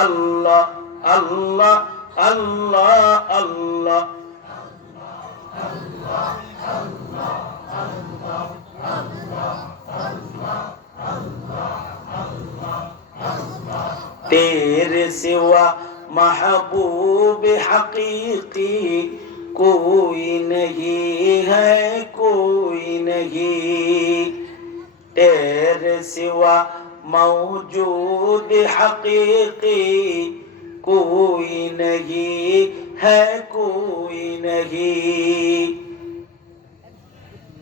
আল্লাহ আল্লাহ तेरे सिवा महबूब हकीकी कोई नहीं है कोई नहीं तेरे सिवा मौजूद हकीकी कोई नहीं है, कोई नहीं।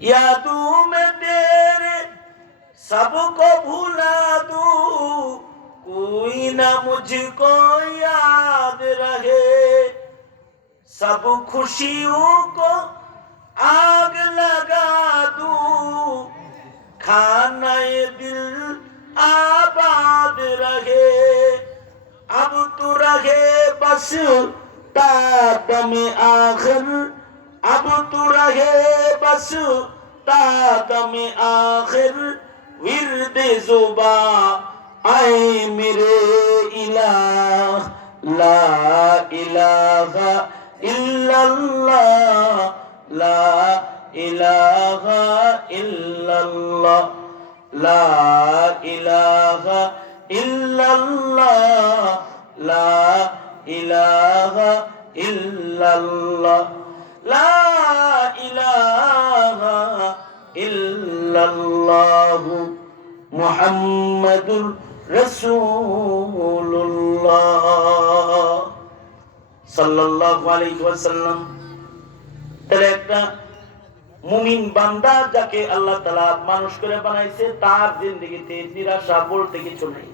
यादों में तेरे सबको भुला दूँ, कोई ना मुझको याद रहे। सब खुशियों को आग लगा بشر تادم آخر عبد رہے بس تادم آخر ورد زبا آئے میرے الہ لا الہ الا اللہ لا الہ الا اللہ لا الہ الا اللہ لا ইল্লাল্লাহ। লা ইলাহা ইল্লাল্লাহ মুহাম্মাদুর রাসূলুল্লাহ। সাল্লাল্লাহু আলাইহি ওয়াসাল্লাম। তাহলে একটা মুমিন বান্দা যাকে আল্লাহ তালা মানুষ করে বানাইছে, তার জিন্দগিতে নিরাশা বলতে কিছু নেই।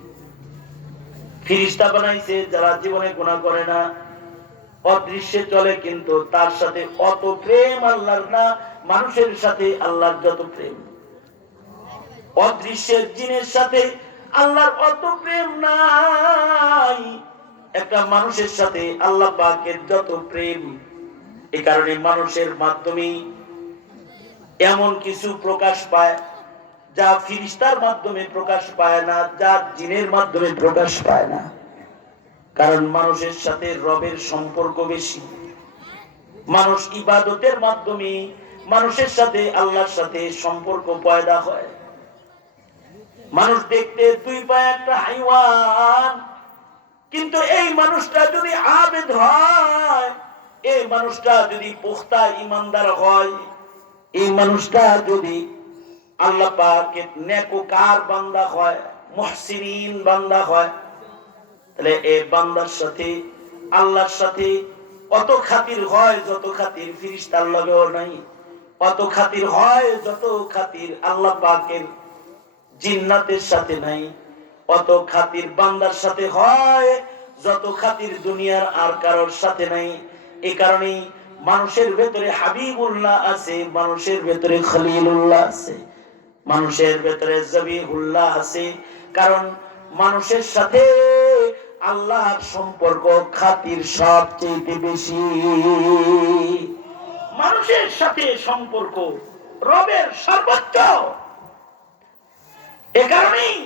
ফিরিস্তা বানাইছে, যারা জীবনে গুণা করে না অদৃশ্যে চলে, কিন্তু তার সাথে অত প্রেম আল্লাহর না, মানুষের সাথে আল্লাহর যত প্রেম। অদৃশ্যের জিনের সাথে আল্লাহর অত প্রেম নাই। একটা মানুষের সাথে আল্লাহ পাকের যত প্রেম, এ কারণে মানুষের মাধ্যমে এমন কিছু প্রকাশ পায় যা ফিরিস্তার মাধ্যমে প্রকাশ পায় না, যা জিনের মাধ্যমে প্রকাশ পায় না। কারণ মানুষের সাথে রবের সম্পর্ক বেশি। মানুষ ইবাদতের মাধ্যমে মানুষের সাথে আল্লাহর সাথে সম্পর্ক পয়দা হয়। মানুষ দেখতে দুই পায়ে একটা হাইওয়ান, কিন্তু এই মানুষটা যদি আবেদ হয়, এই মানুষটা যদি পোখতা ইমানদার হয়, এই মানুষটা যদি আল্লাহ পাকের নেকোকার বান্দা হয়, মুহসিনিন বান্দা হয় এই আল্লাহর সাথে অত খাতির হয় যত খাতির লগেও নাই, অত খাতির হয় যত খাতির আল্লাহ পাকের জিন্নাতের সাথে নাই, অত খাতির বান্দার সাথে হয় যত খাতির দুনিয়ার আর কারোর সাথে নাই। এই কারণেই মানুষের ভেতরে হাবিবুল্লাহ আছে, মানুষের ভেতরে খলিলুল্লাহ আছে, মানুষের ভেতরে জবিহুল্লাহ আছে। কারণ মানুষের সাথে আল্লাহর সম্পর্ক খাতির সবচেয়ে বেশি। মানুষের সাথে সম্পর্ক রবের সর্বোচ্চ। এ কারণেই